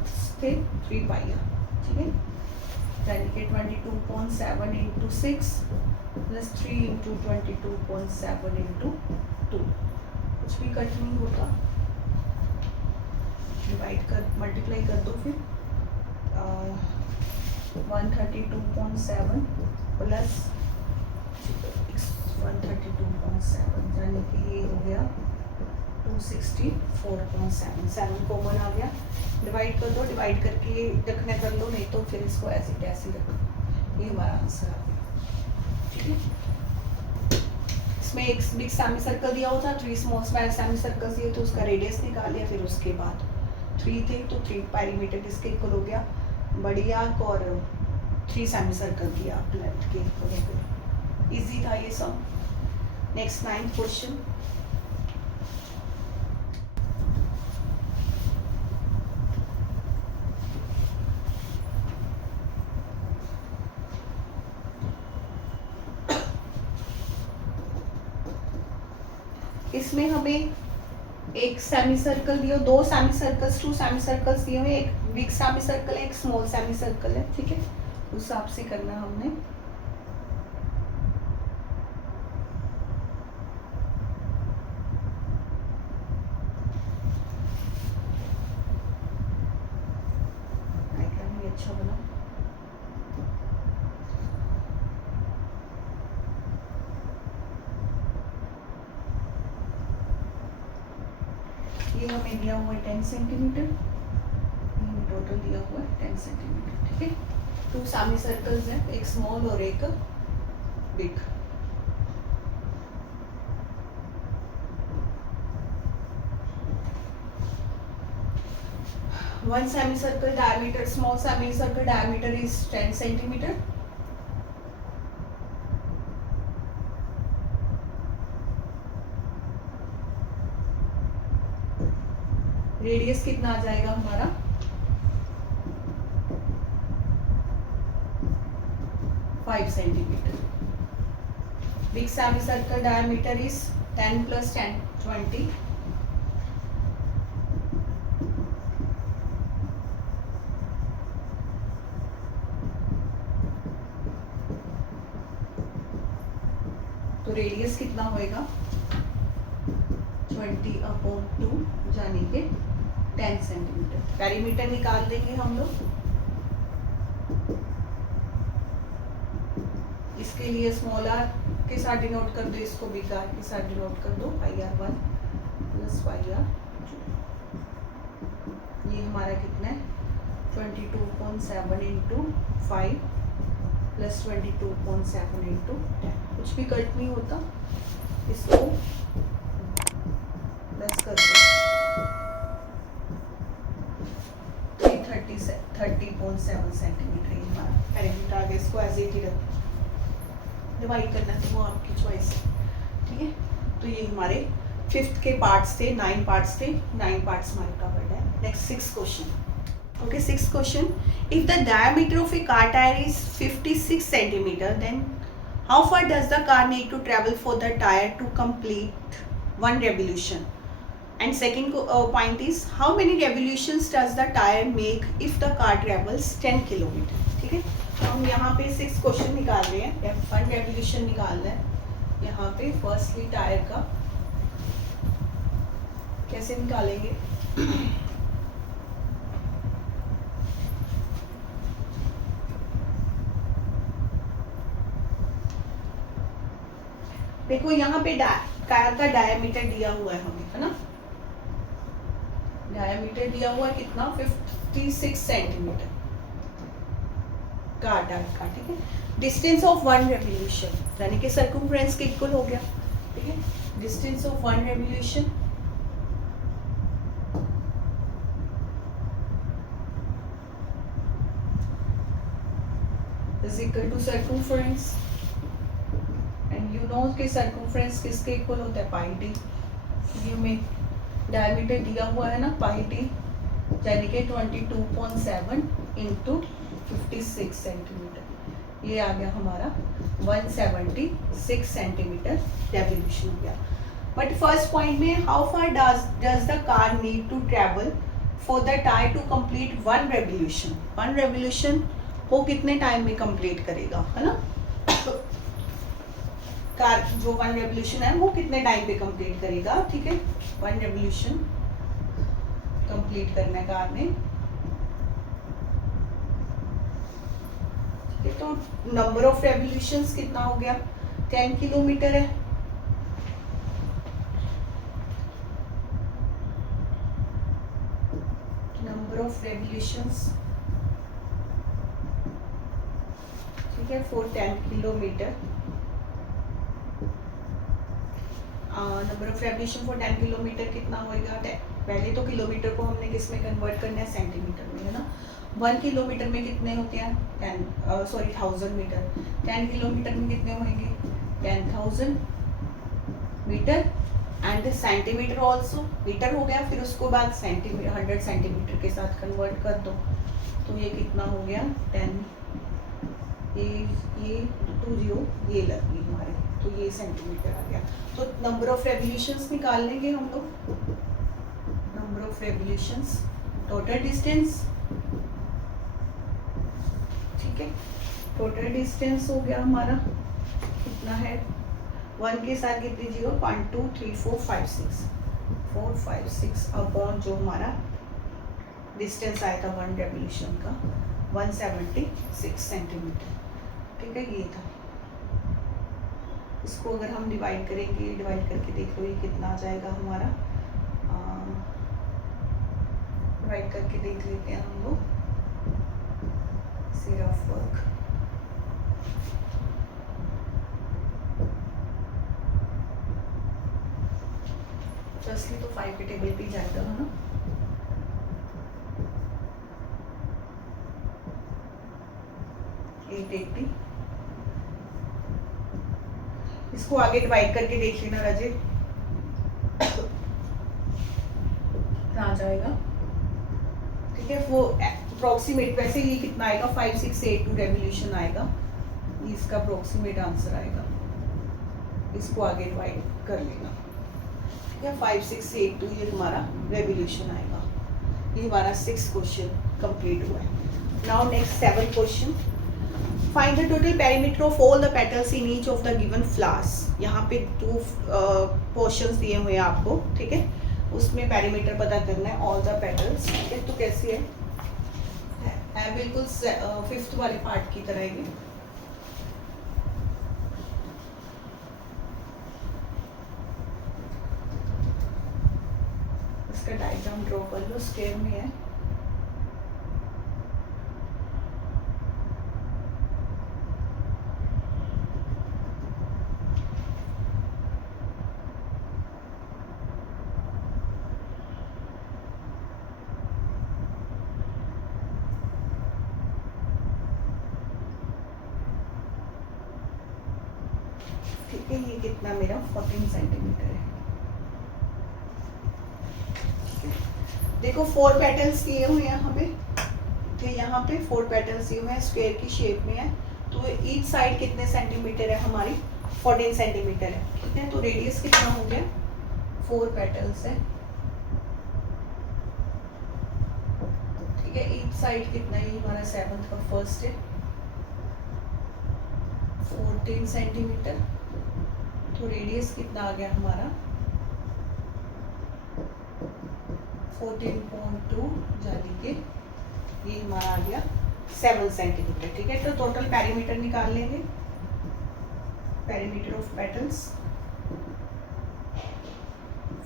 थे 3 पाई आर। ठीक है, यानी कि 22.7 इंटू 6 प्लस 3 इंटू 22.7 इंटू 2। कुछ भी कट नहीं होता, डिवाइड कर मल्टीप्लाई कर दो फिर 132.7 प्लस 132.7 यानी कि ये हो गया 264.7। 7 कॉमन आ गया, डिवाइड कर दो, डिवाइड करके रखने कर लो, नहीं तो फिर इसको ऐसे ऐसे रखो। ये हमारा आंसर आ गया। ठीक है, इसमें एक बिग सेमी सर्कल दिया होता, 3 स्मॉल सेमी सर्कल दिए तो उसका रेडियस निकाल लिया, फिर उसके बाद 3 थे तो 3 पेरीमीटर किसके इक्वल हो गया, बड़ी आर्क और 3 सेमी सर्कल की आर्क लेंथ के इक्वल हो गया। इजी था ये सम। Next 9th question. इसमें हमें एक सेमी सर्कल दिया, 2 सेमी सर्कल्स 2 सेमी सर्कल्स दिए हुए, एक बिग सेमी सर्कल है, एक स्मॉल सेमी सर्कल है। ठीक है, उस हिसाब से करना हमने। डायग्राम भी अच्छा बना। ये हमें दिया हुआ है 10 सेंटीमीटर, टोटल दिया हुआ है 10 सेंटीमीटर। ठीक है, 2 सेमी सर्कल्स हैं, एक स्मॉल और एक big. One semicircle diameter, small semicircle diameter is 10 centimeter. Radius कितना आ जाएगा हमारा, 5 centimetre. Big semicircle diameter is 10 plus 10 20। तो रेडियस कितना होएगा 20/2 यानी कि 10 सेंटीमीटर। पेरीमीटर निकाल देंगे हम लोग। इसके लिए स्मॉल आर के साथ डिनोट कर दो, इसको बिग आर के साथ डिनोट कर दो, πr1 प्लस πr2। ये हमारा कितना है 22.7 इंटू 5 प्लस 22.7 इंटू 10। कुछ भी कट नहीं होता, इसको प्लस कर दो 30.7 सेंटीमीटर। ये हमारा पेरीमीटर आ गया। इसको एज इट ही रखो, डिवाइड करना तो वो आपकी चॉइस है। ठीक है, तो ये हमारे 5th के पार्ट्स थे, 9 पार्ट्स थे, 9 पार्ट्स हमारे कवर्ड है। Next 6th question. Okay, 6th question. If the diameter of a car tire is 56 centimeter, then how far does the car need to travel for the tire to complete 1 revolution? And second point is, how many revolutions does the tire make if the car travels 10 kilometer? ठीक है, तो हम यहाँ पे 6th क्वेश्चन निकाल रहे हैं, 1 रेवोल्यूशन निकालना है। यहाँ पे फर्स्टली टायर का कैसे निकालेंगे, देखो यहाँ पे कार का डायमीटर दिया हुआ है हमें, है ना। डायमीटर दिया हुआ है कितना 56 सेंटीमीटर कार टायर का। ठीक है, डिस्टेंस ऑफ 1 रेवोल्यूशन यानी कि सर्कमफ्रेंस के इक्वल हो गया। ठीक है, distance of 1 revolution is equal to circumference, and you know कि सर्कमफ्रेंस किसके इक्वल होता है, पाई डी। ये हमें डायमीटर दिया हुआ है ना, पाई डी यानी कि 22.7 इंटू 56 सेंटीमीटर, ये आ गया हमारा 176 सेंटीमीटर रेवोल्यूशन हो गया। बट फर्स्ट पॉइंट में how far does the car need to travel for the tyre to complete one revolution. One revolution वो कितने टाइम में कंप्लीट करेगा, है ना। कार जो वन रेवोल्यूशन है वो कितने टाइम पे कंप्लीट करेगा, ठीक है। वन रेवोल्यूशन कंप्लीट करना है कार ने, ठीक है। तो नंबर ऑफ रेवोल्यूशंस कितना हो गया, 10 किलोमीटर है। नंबर ऑफ रेवोल्यूशंस, ठीक है, for 10 kilometre. Number of revolution for 10 kilometre कितना होएगा, पहले तो किलोमीटर को हमने किस में कन्वर्ट करना है, सेंटीमीटर में, है ना। 1 किलोमीटर में कितने होते हैं 1000 मीटर। 10 किलोमीटर में कितने होंगे 10,000 metre and centimetre also, metre हो गया, फिर उसको बाद सेंटीमीटर 100 सेंटीमीटर के साथ कन्वर्ट कर दो, तो ये कितना हो गया 10, ये 20 ये लगी हमारे, तो ये सेंटीमीटर आ गया। तो नंबर ऑफ रेवोल्यूशंस निकाल लेंगे हम लोग, number of revolutions, total distance, ठीक है। टोटल डिस्टेंस हो गया हमारा कितना है, 1 के साथ कितनी 0, 1 2 3 4 5 6 4 5 6 अपॉन जो हमारा डिस्टेंस आया था वन रेवोल्यूशन का 176 सेंटीमीटर, ठीक है। ये था, इसको अगर हम डिवाइड करेंगे, डिवाइड करके देख लो ये कितना आ जाएगा हमारा, डिवाइड करके देख लेते हैं हम लोग, सिर्फ वर्क फर्स्टली तो 5 के टेबल पे जाएगा, है ना। इसको आगे डिवाइड करके देख लेना राजे, आ जाएगा, ठीक है। वो अप्रोक्सीमेट, वैसे ये कितना आएगा 5682 रेवोल्यूशन आएगा, इसका अप्रोक्सीमेट आंसर आएगा, इसको आगे डिवाइड कर लेना, ठीक है। 5682 ये हमारा रेवोल्यूशन आएगा। ये हमारा 6 क्वेश्चन कंप्लीट हुआ है। Now next 7 question, find the total perimeter of all the petals in each of the given flowers. यहाँ पे 2 पोर्शंस दिए हुए हैं आपको, ठीक है, उसमें पेरीमीटर पता करना है ऑल द पेटल्स, ठीक है। तो कैसे है बिल्कुल 5th वाले पार्ट की तरह ही। इसका डायग्राम ड्रॉ कर लो, स्क्वायर में है। ठीक है, ये कितना मेरा 14 सेंटीमीटर है। देखो 4 पेटल्स दिए हुए हैं हमें, तो यहाँ पे 4 पेटल्स दिए हुए हैं, स्क्वायर की शेप में है, तो ईच साइड कितने सेंटीमीटर है हमारी 14 सेंटीमीटर है, ठीक है। तो रेडियस कितना हो गया, 4 पेटल्स है, ठीक है। ईच साइड कितना, ये हमारा 7th का फर्स्ट है 14 सेंटीमीटर, तो रेडियस कितना आ गया हमारा 14.2, यानी कि ये हमारा आ गया 7 सेंटीमीटर, ठीक है। तो टोटल पेरीमीटर निकाल लेंगे, पेरीमीटर ऑफ पेटल्स,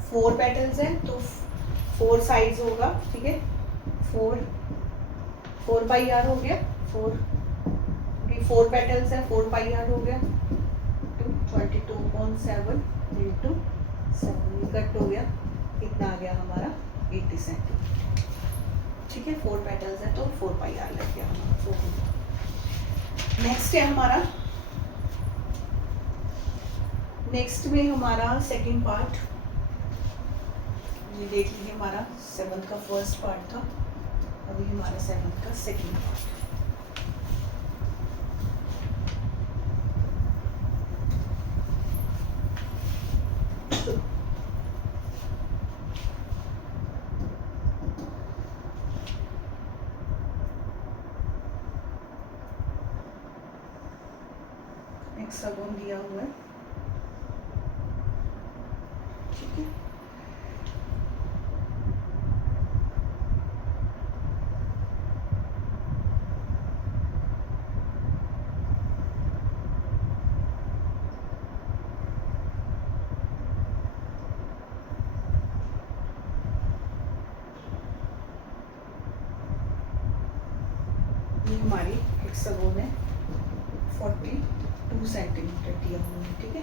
4 पेटल्स है तो 4 साइड्स होगा, ठीक है। 4 पाई आर हो गया, 4 पेटल्स है, 4 पाई आर हो गया, 22.7 इंटू 7 कट हो गया, कितना आ गया हमारा 80 सेंटीमीटर, ठीक है। 4 पेटल्स है तो 4 पाई आर लग गया हमारा। नेक्स्ट है हमारा, नेक्स्ट में हमारा सेकंड पार्ट, ये देख लीजिए हमारा 7th का फर्स्ट पार्ट था, अभी हमारा 7th का सेकेंड पार्ट। हेक्सागोन दिया हुआ है, ठीक है। ये हमारी हेक्सागोन है, 42 सेंटीमीटर दिया हुआ है, ठीक है।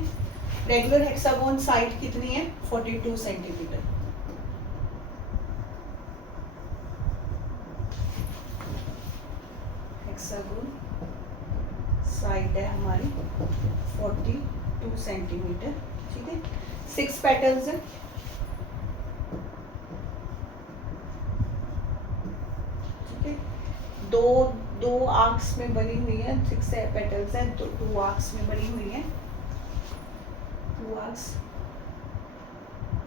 रेगुलर हेक्सागोन साइड कितनी है? 42 सेंटीमीटर। हेक्सागोन साइड है हमारी 42 सेंटीमीटर, ठीक है। 6 पेटल्स है, ठीक है। दो आर्क्स में बनी हुई है, 6 पेटल्स हैं, तो 2 आर्क्स में बनी हुई है, 2 आर्क्स।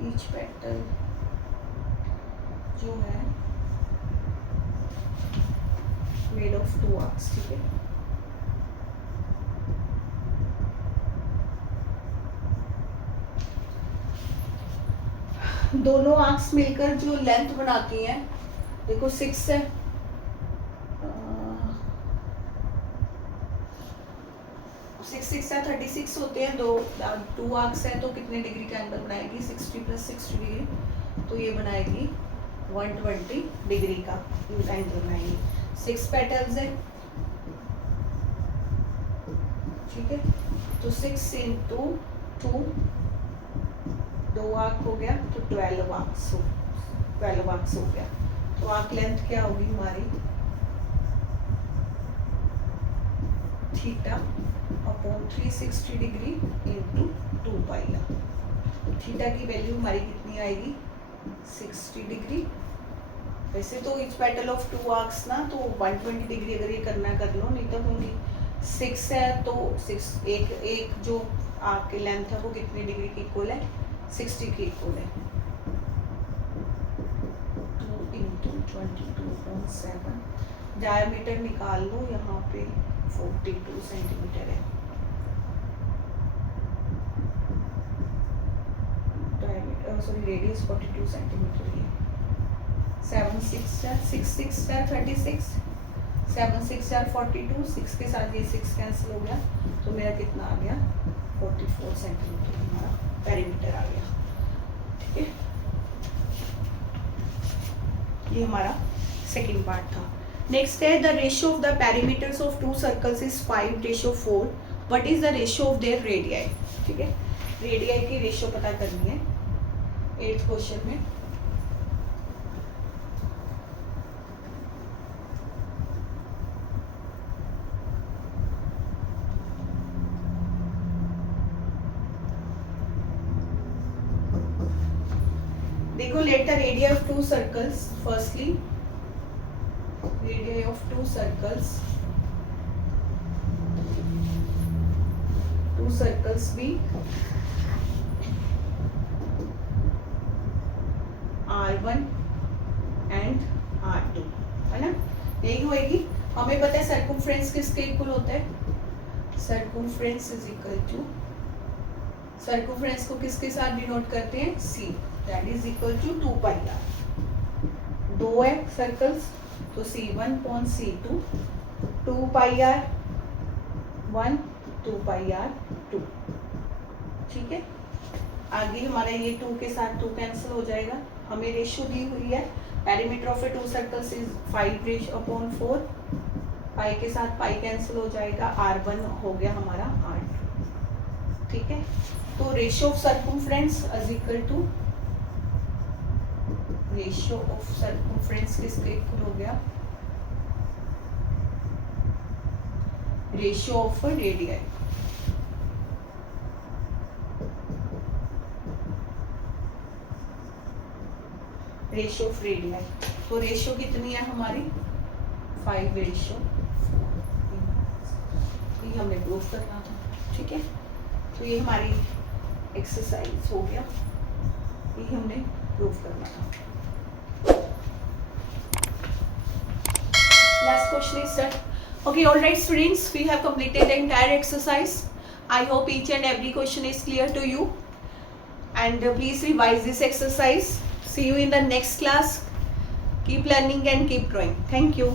ईच पेटल जो है मेड ऑफ 2 आर्क्स, ठीक है। दोनों आर्क्स मिलकर जो लेंथ बनाती हैं, देखो 6 है, 6 है 36 होते हैं, 2 आर्क्स है तो कितने डिग्री का एंगल बनाएगी? 60 + 60 डिग्री, तो ये बनाएगी 120 डिग्री का एंगल बनाएगी। 6 पेटल्स है, ठीक है। तो 6 × 2, 2 आर्क हो गया, तो 12 आर्क्स हो गया। तो आर्क लेंथ क्या होगी हमारी? θ/360 डिग्री × 2 पाई r। थीटा की वैल्यू हमारी कितनी आएगी? 60 डिग्री। वैसे तो इच पेटल ऑफ 2 आर्क्स ना, तो 120 डिग्री अगर ये करना कर लो, नहीं तो क्योंकि 6 है तो 6 एक जो आर्क की लेंथ है वो कितनी डिग्री की इक्वल है? 60 की इक्वल है। 2 × 22.7 डायमीटर निकाल लो, यहाँ पे 42 सेंटीमीटर है डायमीटर, सॉरी रेडियस 42 सेंटीमीटर है। 7 6 4 36, 7 6 4 42, 6 के साथ ये 6 कैंसिल हो गया, तो मेरा कितना आ गया? 44 सेंटीमीटर हमारा पेरीमीटर आ गया, ठीक है। ये हमारा सेकेंड पार्ट था। नेक्स्ट है the ratio of the perimeters of 2 circles is 5:4। What is the ratio of their radii, ठीक है। रेडियाई की रेशियो पता करनी है 8th क्वेश्चन में। देखो, let the radii of 2 circles, firstly radii of 2 circles be R1 and R2, है ना, यही होएगी। हमें पता है सर्कमफ्रेंस किसके इक्वल होता है? Circumference is equal to, circumference को किसके साथ डिनोट करते हैं? C, that is equal to 2 pi r। 2 है सर्कल्स, तो C1/C2, 2 pi r 1, 2 pi r 2, ठीक है। आगे हमारा ये 2 के साथ 2 कैंसिल हो जाएगा। हमें रेशियो दी हुई है, पेरीमीटर ऑफ 2 सर्कल्स इज 5/4, पाई के साथ पाई कैंसिल हो जाएगा, R1 हो गया हमारा R2, ठीक है। तो ratio of circumference is equal to, ratio of circumference किसके इक्वल हो गया? Ratio of radii, ratio of radii. तो रेशियो कितनी है हमारी 5:, तो ये हमने प्रूव करना था, ठीक है। तो ये हमारी एक्सरसाइज हो गया, ये हमने प्रूव करना था। Last question is done. Okay, all right, students, we have completed the entire exercise. I hope each and every question is clear to you. And please revise this exercise. See you in the next class. Keep learning and keep growing. Thank you.